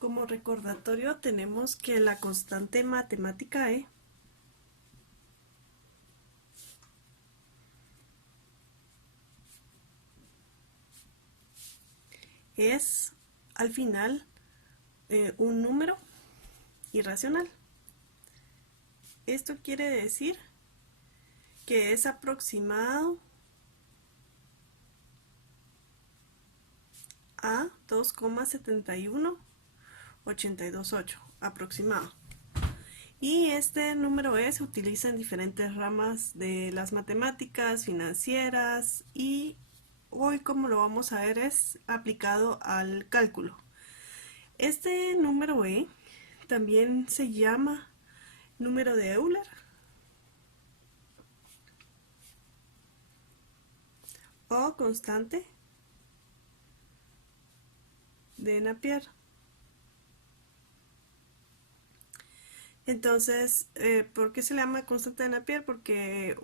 Como recordatorio tenemos que la constante matemática E es al final un número irracional. Esto quiere decir que es aproximado a 2,71828 aproximado. Y este número E se utiliza en diferentes ramas de las matemáticas, financieras, y hoy, como lo vamos a ver, es aplicado al cálculo. Este número E también se llama número de Euler o constante de Napier. Entonces, ¿por qué se le llama constante de Napier? Porque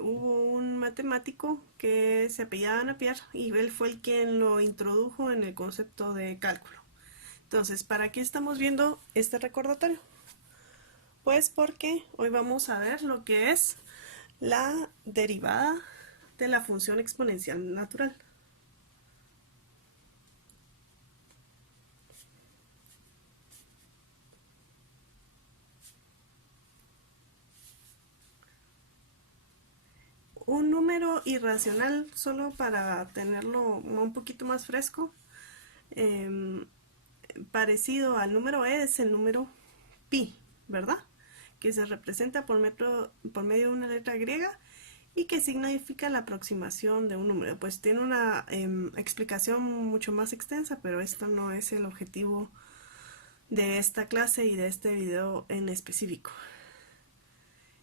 hubo un matemático que se apellidaba Napier y él fue el quien lo introdujo en el concepto de cálculo. Entonces, ¿para qué estamos viendo este recordatorio? Pues porque hoy vamos a ver lo que es la derivada de la función exponencial natural. Un número irracional, solo para tenerlo un poquito más fresco, parecido al número E, es el número pi, ¿verdad? Que se representa por medio de una letra griega y que significa la aproximación de un número. Pues tiene una explicación mucho más extensa, pero esto no es el objetivo de esta clase y de este video en específico.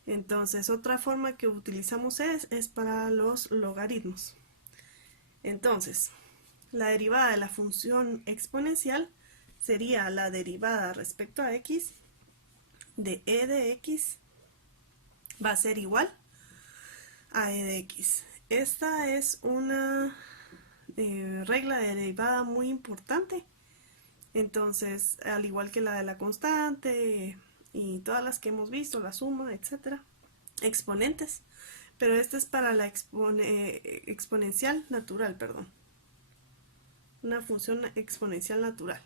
Entonces, otra forma que utilizamos es para los logaritmos. Entonces, la derivada de la función exponencial sería la derivada respecto a x de e de x va a ser igual a e de x. Esta es una regla de derivada muy importante. Entonces, al igual que la de la constante y todas las que hemos visto, la suma, etcétera, exponentes, pero esta es para la exponencial natural, perdón, una función exponencial natural.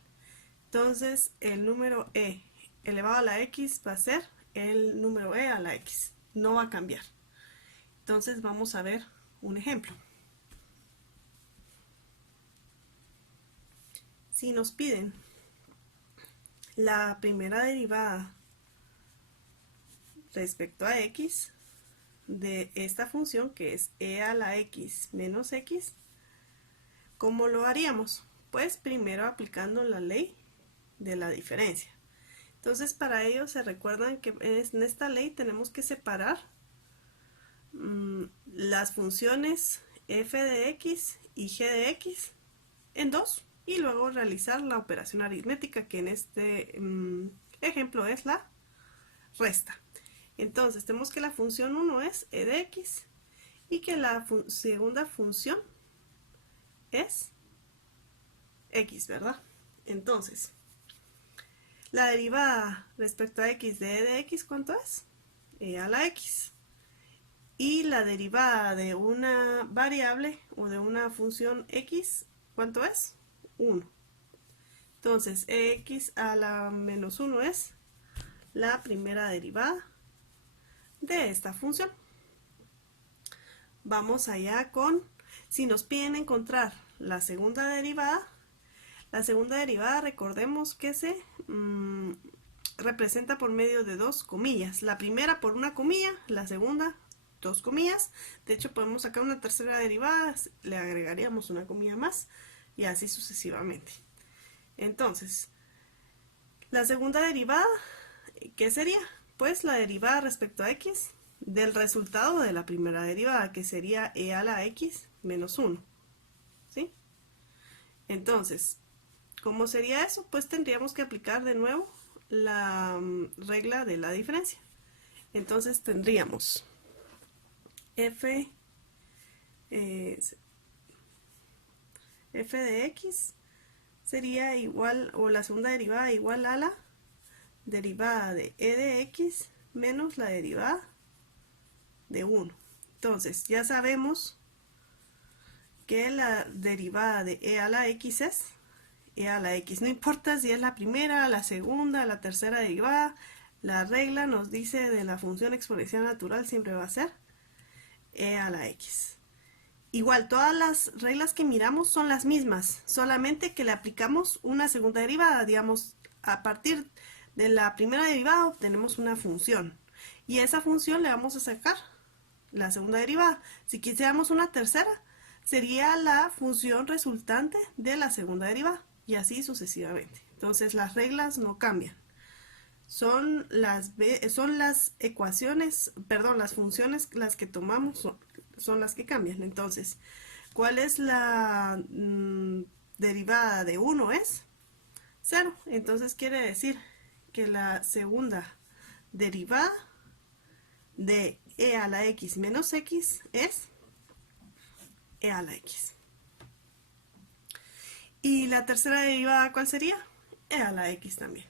Entonces, el número e elevado a la x va a ser el número e a la x, no va a cambiar. Entonces, vamos a ver un ejemplo. Si nos piden la primera derivada respecto a x de esta función, que es e a la x menos x, ¿cómo lo haríamos? Pues primero aplicando la ley de la diferencia. Entonces, para ello se recuerdan que en esta ley tenemos que separar las funciones f de x y g de x en dos y luego realizar la operación aritmética, que en este ejemplo es la resta. Entonces, tenemos que la función 1 es e de x y que la segunda función es x, ¿verdad? Entonces, la derivada respecto a x de e de x, ¿cuánto es? E a la x. Y la derivada de una variable o de una función x, ¿cuánto es? 1. Entonces, x a la menos 1 es la primera derivada de esta función. Vamos allá con, si nos piden encontrar la segunda derivada recordemos que se representa por medio de dos comillas. La primera por una comilla, la segunda dos comillas. De hecho, podemos sacar una tercera derivada, le agregaríamos una comilla más y así sucesivamente. Entonces, la segunda derivada, ¿qué sería? Pues la derivada respecto a x del resultado de la primera derivada, que sería e a la x menos 1. ¿Sí? Entonces, ¿cómo sería eso? Pues tendríamos que aplicar de nuevo la regla de la diferencia. Entonces tendríamos f de x sería igual, o la segunda derivada igual a la derivada de e de x menos la derivada de 1. Entonces, ya sabemos que la derivada de e a la x es e a la x. No importa si es la primera, la segunda, la tercera derivada, la regla nos dice de la función exponencial natural siempre va a ser e a la x. Igual, todas las reglas que miramos son las mismas, solamente que le aplicamos una segunda derivada. Digamos, a partir de la primera derivada obtenemos una función. Y a esa función le vamos a sacar la segunda derivada. Si quisiéramos una tercera, sería la función resultante de la segunda derivada. Y así sucesivamente. Entonces las reglas no cambian. Son las ecuaciones, perdón, las funciones las que tomamos son las que cambian. Entonces, ¿cuál es la derivada de 1? Es 0. Entonces quiere decir que la segunda derivada de e a la x menos x es e a la x. ¿Y la tercera derivada cuál sería? E a la x también.